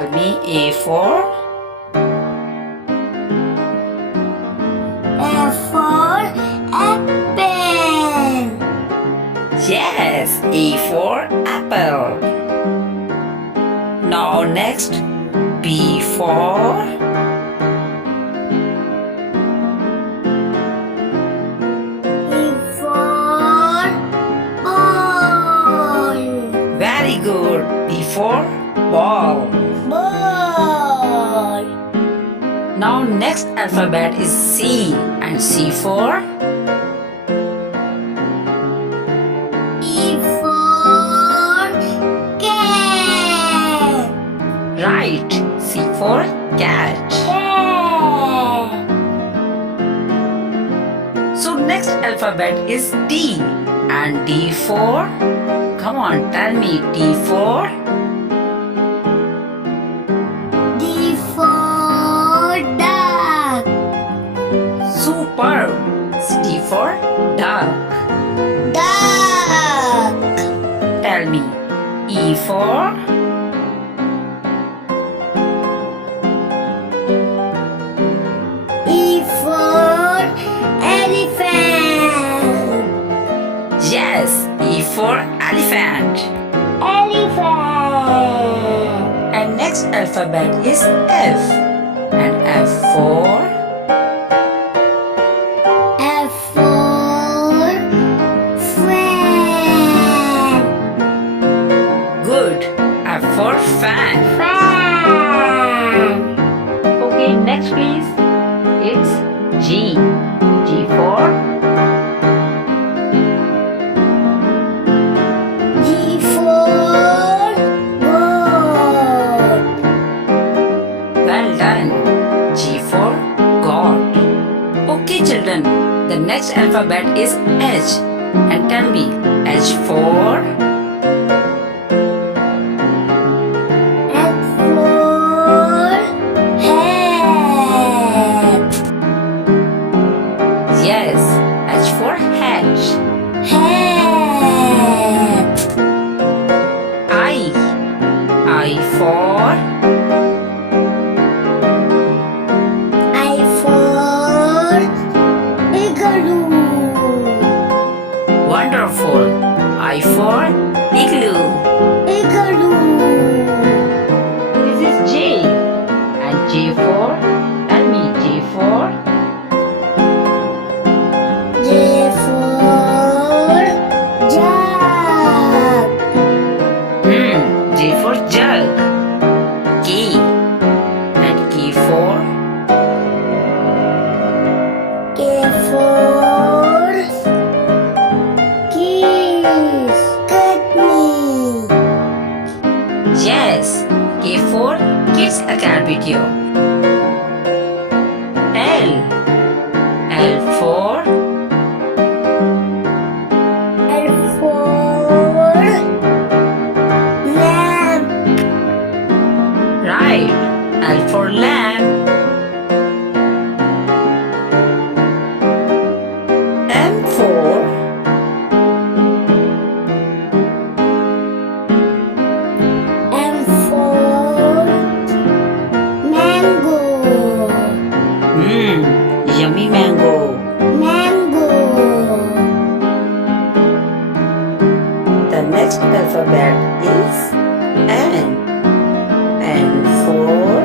Tell me A for apple. yes, A for apple. Now next B for B for ball. very good. B for ball. Ball. Now next alphabet is C and C for E for cat. right. C for cat. Cat. So next alphabet is D and D for come on tell me D for D for duck. superb. D for duck. Duck. Tell me E for E for elephant. yes, E for elephant. Elephant. And next alphabet is F and F for F for fan. good. F for fan. Fan. Okay, next please. It's G. G for G for goat. well done. G for God. Okay children, the next alphabet is H and tell me H for H for hat. yes, H for hat. Hat. I for I for igloo. wonderful. I for igloo. Igloo. This is J and J for tell me J for J for jug. J for jug. K and K for K for kiss. Cut me. yes, K for Kids Academy. L for L for lamp. right. L for lamb. M for M for mango. yummy mango. Mango. The next alphabet is N. N for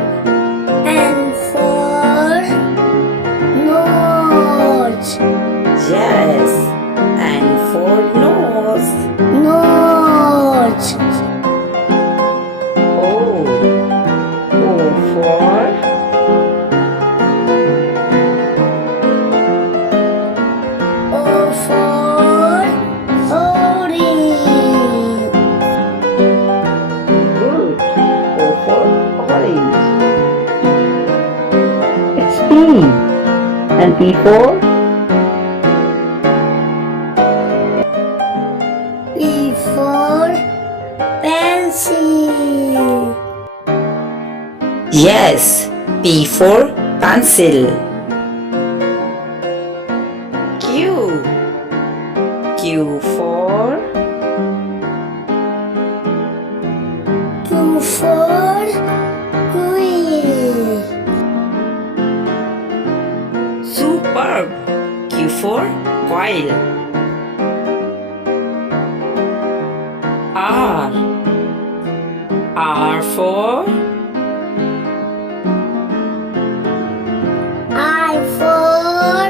N for nose. yes, N for nose. Nose. O. O for O for orange. good. O for orange. It's P and P for P for pencil. yes, P for pencil. Q. Q for Q for W for while. R. R for I for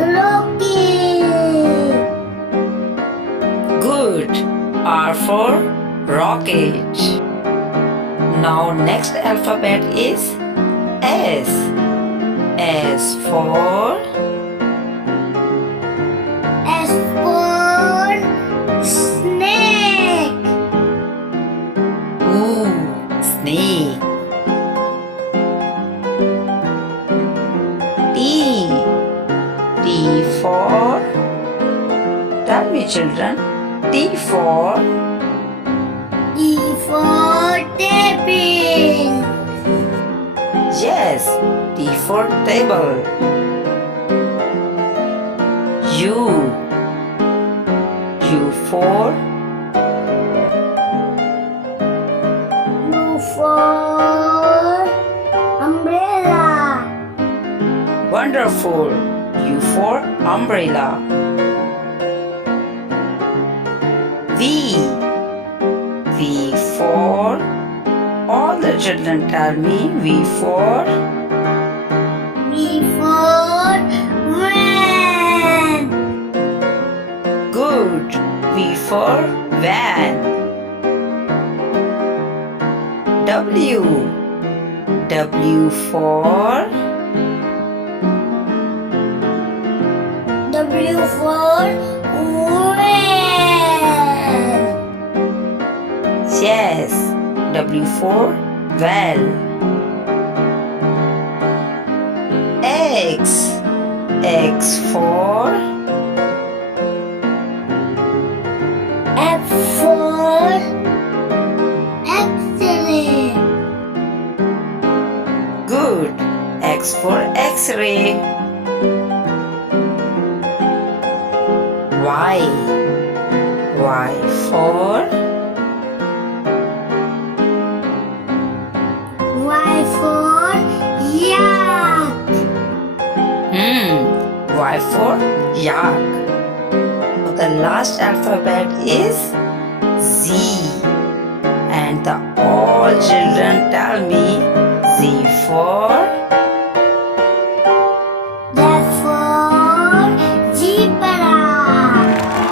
rocket. good. R for rocket. Now next alphabet is S. S for S for snake. ooh, snake. T. T for, tell me children, T for T for tapping. yes, T for table. U. U for U for umbrella. wonderful. U for umbrella. V. V for, all the children tell me, V for V for van. good. V for van. W. W for W for whale. yes, W for well. X. X for F for X-ray. good. X for X-ray. Y. Y for Y for yak. Y for yak. The last alphabet is Z. And the all children tell me Z for That for zebra.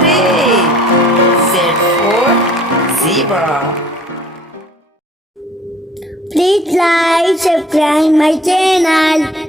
great. Z for zebra. Please like, subscribe my channel.